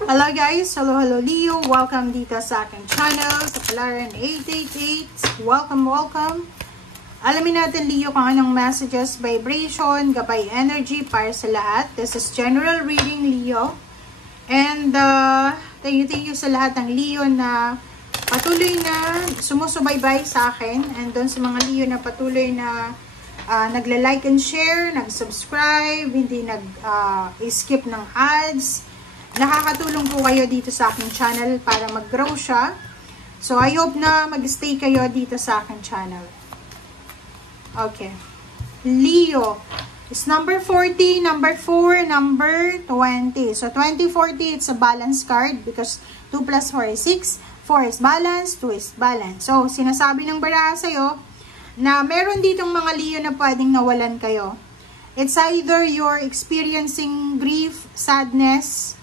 Hello guys! Hello Leo! Welcome dito sa aking channel, sa Palaran 888. Welcome! Alamin natin Leo kung anong messages, vibration, gabay energy para sa lahat. This is general reading Leo. And thank you sa lahat ng Leo na patuloy na sumusubaybay sa akin. And doon sa mga Leo na patuloy na nagla-like and share, nag-subscribe, hindi nag-skip ng ads. Nakakatulong po kayo dito sa aking channel para mag-grow siya. So, I hope na mag-stay kayo dito sa aking channel. Okay. Leo is number 40, number 4, number 20. So, 2040, it's a balance card because 2 plus 4 is 6. 4 is balance, 2 is balance. So, sinasabi ng baraha sa'yo na meron ditong mga Leo na pwedeng nawalan kayo. It's either you're experiencing grief, sadness,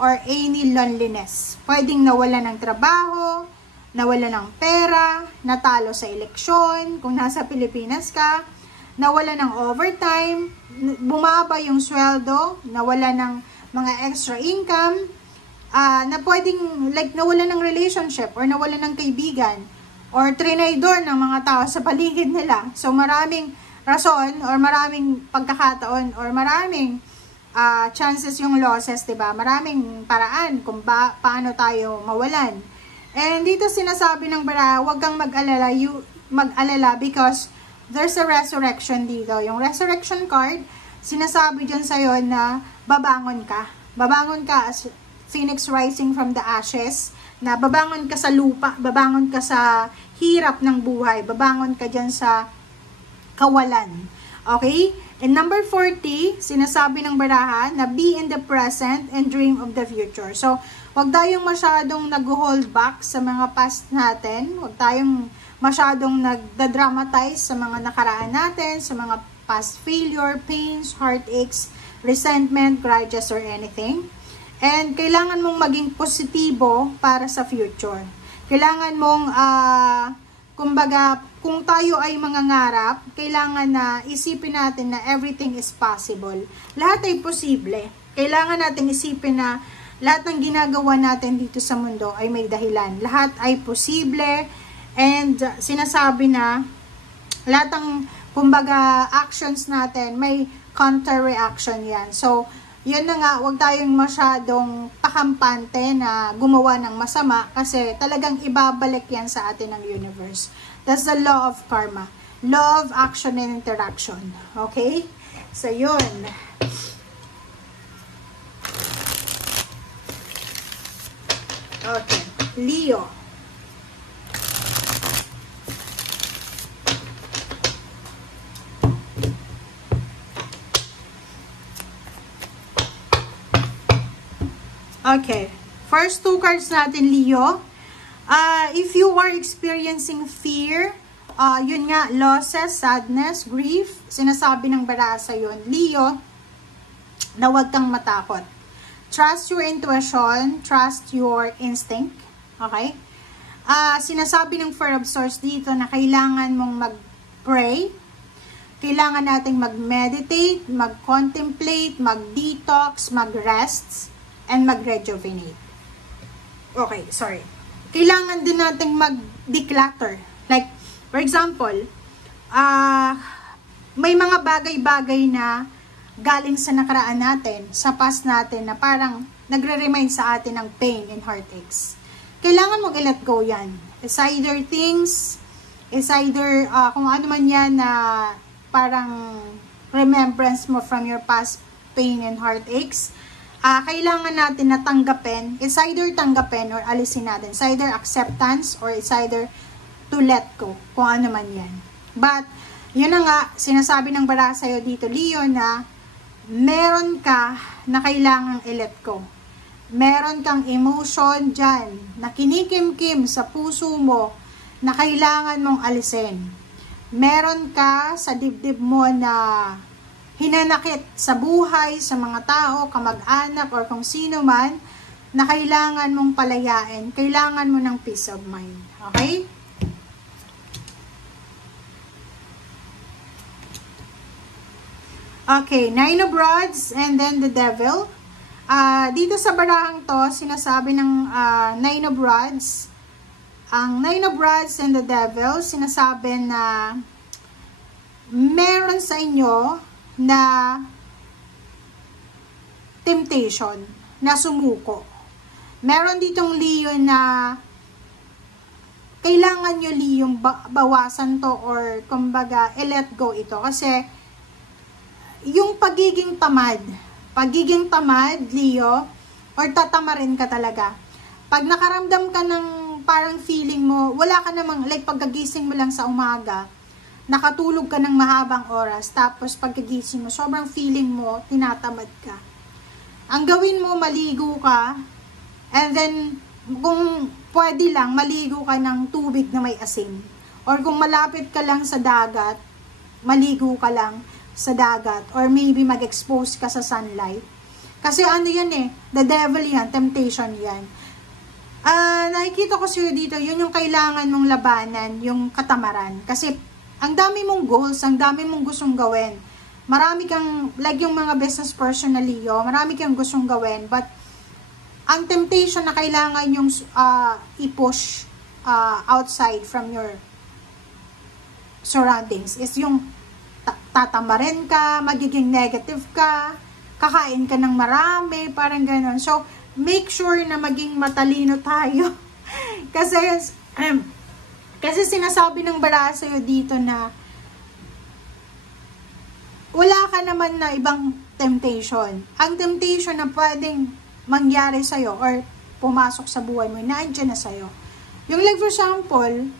or any loneliness. Pwedeng nawala ng trabaho, nawala ng pera, natalo sa eleksyon, kung nasa Pilipinas ka, nawala ng overtime, bumaba yung sweldo, nawala ng mga extra income, na pwedeng like nawala ng relationship or nawala ng kaibigan or trinaydor ng mga tao sa paligid nila. So maraming rason or maraming pagkakataon or maraming chances yung losses, diba? Maraming paraan kung paano tayo mawalan. And dito sinasabi ng baraha, huwag kang mag-alala because there's a resurrection dito. Yung resurrection card, sinasabi dyan sa'yo na babangon ka. Babangon ka as phoenix rising from the ashes, na babangon ka sa lupa, babangon ka sa hirap ng buhay, babangon ka dyan sa kawalan. Okay? And number 40, sinasabi ng baraha na be in the present and dream of the future. So, wag tayong masyadong nag-hold back sa mga past natin. Wag tayong masyadong nagdadramatize sa mga nakaraan natin, sa mga past failure, pains, heartaches, resentment, grudges, or anything. And kailangan mong maging positibo para sa future. Kailangan mong kumbaga, kung tayo ay mangangarap, kailangan na isipin natin na everything is possible. Lahat ay posible. Kailangan natin isipin na lahat ng ginagawa natin dito sa mundo ay may dahilan. Lahat ay posible and sinasabi na lahat ng kumbaga actions natin may counter reaction yan. So, yun na nga, huwag tayong masyadong pakampante na gumawa ng masama kasi talagang ibabalik yan sa atin ng universe. That's the law of karma. Law of action and interaction. Okay? So, yun. Okay. Leo. Okay. First two cards natin, Leo. If you are experiencing fear, yun nga, losses, sadness, grief, sinasabi ng baraha sa'yo, Leo, na huwag kang matakot. Trust your intuition, trust your instinct, okay? Sinasabi ng Four of Swords dito na kailangan mong mag-pray, kailangan nating mag-meditate, mag-contemplate, mag-detox, mag-rest, and mag-rejuvenate. Okay, sorry. Kailangan din nating mag-declutter. Like, for example, may mga bagay-bagay na galing sa nakaraan natin, sa past natin, na parang nagre-remind sa atin ng pain and heartaches. Kailangan mong i-let go yan. It's either things, it's either kung ano man yan na parang remembrance mo from your past pain and heartaches, kailangan natin na tanggapin. It's either tanggapin or alisin natin. It's either acceptance or it's either to let go. Kung ano man yan. But, yun na nga, sinasabi ng baraha sa'yo dito, Leo, na meron ka na kailangang i-let go. Meron kang emotion dyan na kinikimkim sa puso mo na kailangan mong alisin. Meron ka sa dibdib mo na hinanakit sa buhay, sa mga tao, kamag-anak, or kung sino man, na kailangan mong palayain, kailangan mo ng peace of mind. Okay? Okay, Nine of Rods, and then the Devil. Dito sa barahang to, sinasabi ng Nine of Rods, ang Nine of Rods and the Devil, sinasabi na meron sa inyo na temptation, na sumuko. Meron ditong Leo na kailangan nyo Leo bawasan to or kumbaga i-let go ito. Kasi yung pagiging tamad Leo, or tatamarin ka talaga. Pag nakaramdam ka ng parang feeling mo, wala ka namang, like pagkagising mo lang sa umaga, nakatulog ka ng mahabang oras, tapos pagkagising mo, sobrang feeling mo, tinatamad ka. Ang gawin mo, maligo ka, and then, kung pwede lang, maligo ka ng tubig na may asin. Or kung malapit ka lang sa dagat, maligo ka lang sa dagat. Or maybe mag-expose ka sa sunlight. Kasi ano yan the devil yan, temptation yan. Nakikita ko sa'yo dito, yun yung kailangan mong labanan, yung katamaran. Kasi, ang dami mong goals, ang dami mong gustong gawin. Marami kang, like yung mga business person na Leo, marami kang gustong gawin, but, ang temptation na kailangan yung i-push outside from your surroundings is yung tatamarin ka, magiging negative ka, kakain ka ng marami, parang gano'n. So, make sure na maging matalino tayo. kasi sinasabi ng baraha sa'yo dito na wala ka naman na ibang temptation. Ang temptation na pwedeng mangyari sa'yo or pumasok sa buhay mo, nandiyan na sa'yo. Yung like for example,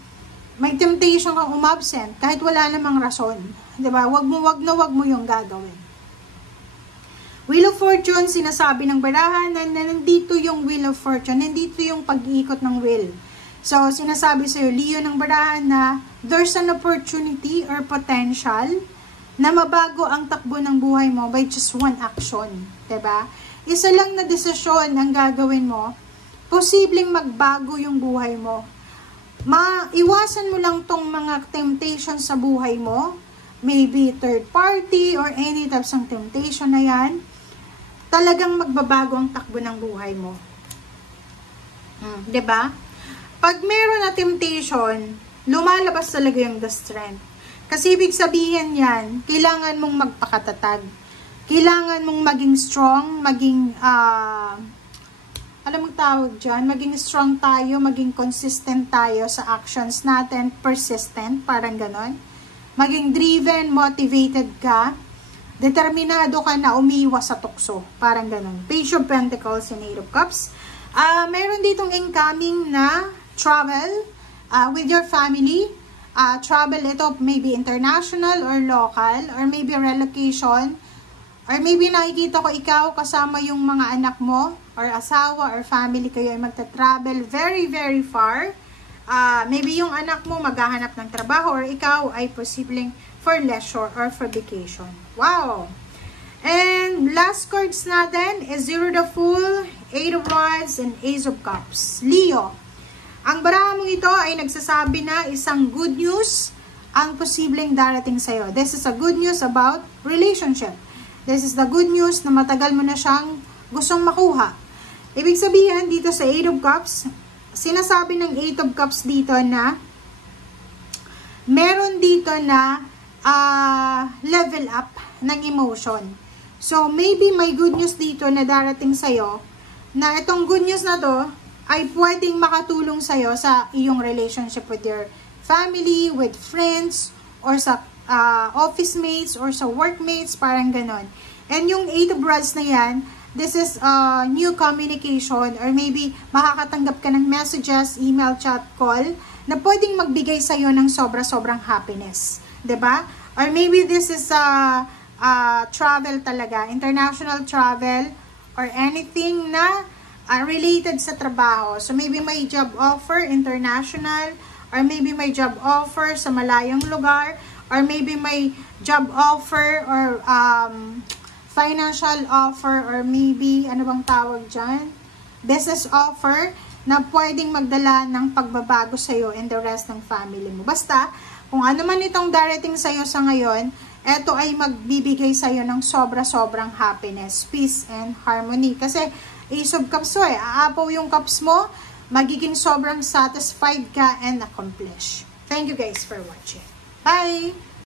may temptation kang umabsent kahit wala namang rason. Diba? Wag mo yung gagawin. Wheel of Fortune, sinasabi ng baraha na nandito yung Wheel of Fortune, nandito yung pag-iikot ng wheel. So, sinasabi sa'yo, Leo ng baraha na there's an opportunity or potential na mabago ang takbo ng buhay mo by just one action. Diba? Isa lang na desisyon ang gagawin mo, posibleng magbago yung buhay mo. Iwasan mo lang tong mga temptation sa buhay mo, maybe third party or any types ng temptation na yan, talagang magbabago ang takbo ng buhay mo. Diba? Pag meron na temptation, lumalabas talaga yung the strength. Kasi ibig sabihin yan, kailangan mong magpakatatag. Kailangan mong maging strong, maging, alam mong tawag dyan, maging strong tayo, maging consistent tayo sa actions natin, persistent, parang ganon. Maging driven, motivated ka, determinado ka na umiwas sa tukso, parang ganon. Page of Pentacles and Eight of Cups. Meron ditong incoming na travel with your family. Travel ito, maybe international or local, or maybe relocation. Or maybe nakikita ko ikaw kasama yung mga anak mo or asawa or family kayo ay magta-travel very, very far. Maybe yung anak mo maghahanap ng trabaho or ikaw ay posibleng for leisure or for vacation. Wow! And last cards natin is Zero the Fool, Eight of Wands, and Ace of Cups. Leo, ang baraha mong ito ay nagsasabi na isang good news ang posibleng darating sa'yo. This is a good news about relationship. This is the good news na matagal mo na siyang gustong makuha. Ibig sabihin, dito sa Eight of Cups, sinasabi ng Eight of Cups dito na meron dito na level up ng emotion. So, maybe may good news dito na darating sa'yo na itong good news na to ay pwedeng makatulong sa'yo sa iyong relationship with your family, with friends, or sa office mates or sa workmates, parang ganon. And yung Eight of Rods na yan, this is new communication or maybe makakatanggap ka ng messages, email, chat, call na pwedeng magbigay sa'yo ng sobra-sobrang happiness. 'Di ba? Or maybe this is travel talaga, international travel or anything na related sa trabaho. So maybe may job offer, international, or maybe may job offer sa malayong lugar, or maybe may job offer or financial offer, or maybe, ano bang tawag dyan? Business offer na pwedeng magdala ng pagbabago sa'yo and the rest ng family mo. Basta, kung ano man itong darating sa'yo sa ngayon, ito ay magbibigay sa'yo ng sobra-sobrang happiness, peace, and harmony. Kasi Ace of Cups so aapaw yung cups mo, magiging sobrang satisfied ka and accomplished. Thank you guys for watching. Bye!